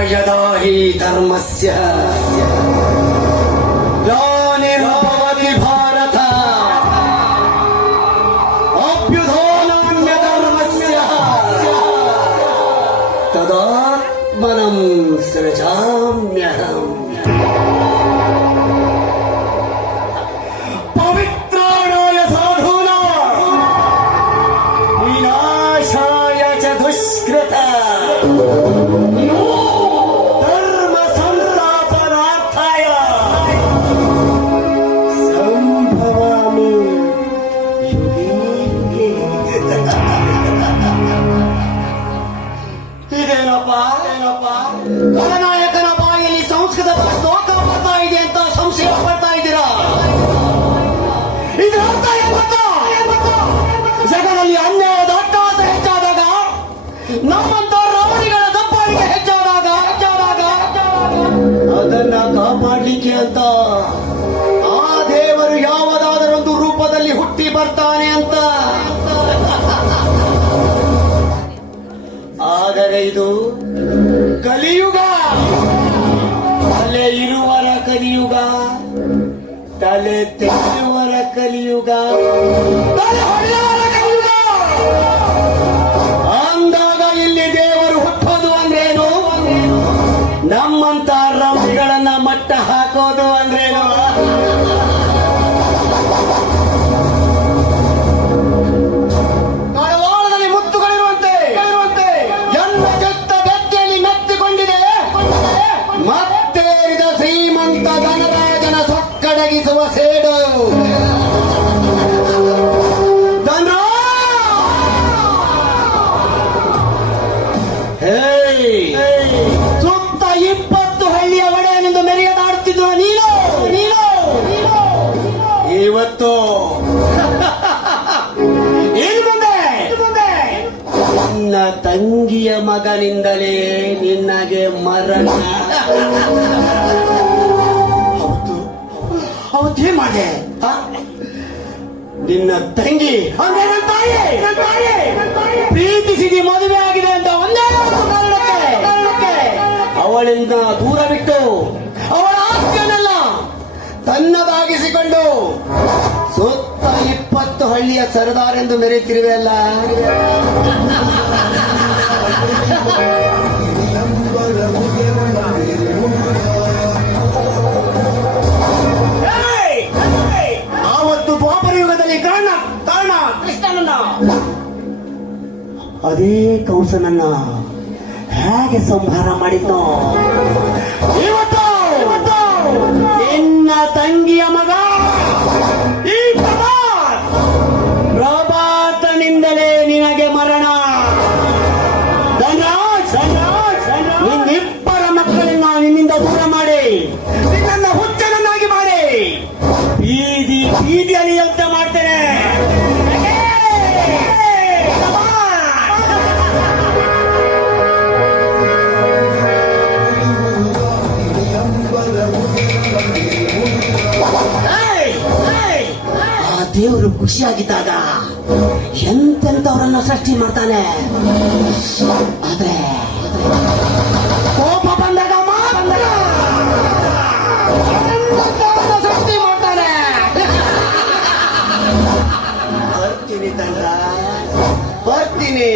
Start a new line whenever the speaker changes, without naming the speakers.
यदा यदा हि धर्मस्य ग्लानिर्भवति भारत अभ्युधानान्यधर्मस्य तदात्मनं सृजाम्यहम् पवित्राणाय साधूना ಗಣನಾಯಕನ ಬಾಯಲ್ಲಿ ಸಂಸ್ಕೃತ ಶ್ಲೋಕ ಬರ್ತಾ ಇದೆ ಅಂತ ಸಂಶಯ ಪಡ್ತಾ ಇದ್ದೀರಾ ಇದರ ಅರ್ಥ? ಜಗದಲ್ಲಿ ಅನ್ಯಾಯದ ಅಟ್ಟಹಾಸ ಹೆಚ್ಚಾದಾಗ, ನಮ್ಮಂತ ರಮಣಿಗಳ ದಬ್ಬಾಳಿಕೆ ಹೆಚ್ಚಾದಾಗ ಹೆಚ್ಚಾದಾಗ, ಅದನ್ನ ಕಾಪಾಡ್ಲಿಕ್ಕೆ ಅಂತ ಆ ದೇವರು ಯಾವುದಾದರೊಂದು ರೂಪದಲ್ಲಿ ಹುಟ್ಟಿ ಬರ್ತಾನೆ ಅಂತ ಆದರೆ ಇದು ಕಲಿಯುಗ. ತಲೆ ಇರುವರ ಕಲಿಯುಗ. ತಲೆ ತೆಗೆಯುವರ ಕಲಿಯುಗ. ತಲೆ ಹೊಡೆಯುವರ ಕಲಿಯುಗ. ಅಂದಾಗ ಇಲ್ಲಿ ದೇವರು ಹುಟ್ಟೋದು ಅಂದ್ರೇನು? ನಮ್ಮಂತ ರಮಿಗಳನ್ನ ಮಟ್ಟ ಹಾಕೋದು ಅಂದ್ರೇನು? ತಂಗಿಯ ಮಗನಿಂದಲೇ ನಿನ್ನಗೆ ಮರಣ. ಹೌದು. ಅವತ್ತೇನ್ ಮಾಡೆ. ನಿನ್ನ ತಂಗಿ. ಅಂದ್ರೆ ನನ್ನ ತಾಯಿ. ಪ್ರೀತಿಸಿದಿ ಮದುವೆ ಆಗಿದೆ ಅಂತ ಒಂದೇ ಕಾರಣಕ್ಕೆ. ಅವಳಿಂದ ದೂರ ಬಿಟ್ಟು. ಅವಳ ಆಸ್ತಿಯನ್ನೆಲ್ಲ ತನ್ನದಾಗಿಸಿಕೊಂಡು ಸುತ್ತ ಹಳ್ಳಿಯ ಸರದಾರ್ ಎಂದು ಮೆರೆಯುತ್ತಿರುವೆ ಅಲ್ಲ! ಆವತ್ತು ದ್ವಾಪರ ಯುಗದಲ್ಲಿ ಕಾರಣ ಕಾರಣ ಕೃಷ್ಣನನ್ನ ಅದೇ ಕೌಸನನ್ನ ಹೇಗೆ ಸಂಹಾರ ಮಾಡಿದ್ನೋ ಇವತ್ತು ನಿನ್ನ ತಂಗಿಯ ಮಗ ದೇವರು ಖುಷಿಯಾಗಿದ್ದಾಗ ಎಂತೆಂಥವ್ರನ್ನ ಸೃಷ್ಟಿ ಮಾಡ್ತಾನೆ? ಆದ್ರೆ ಕೋಪ ಬಂದಾಗ ಬಂದಾಗ ಸೃಷ್ಟಿ ಮಾಡ್ತಾನೆ? ಬರ್ತೀನಿ ತಂಡ ಬರ್ತೀನಿ.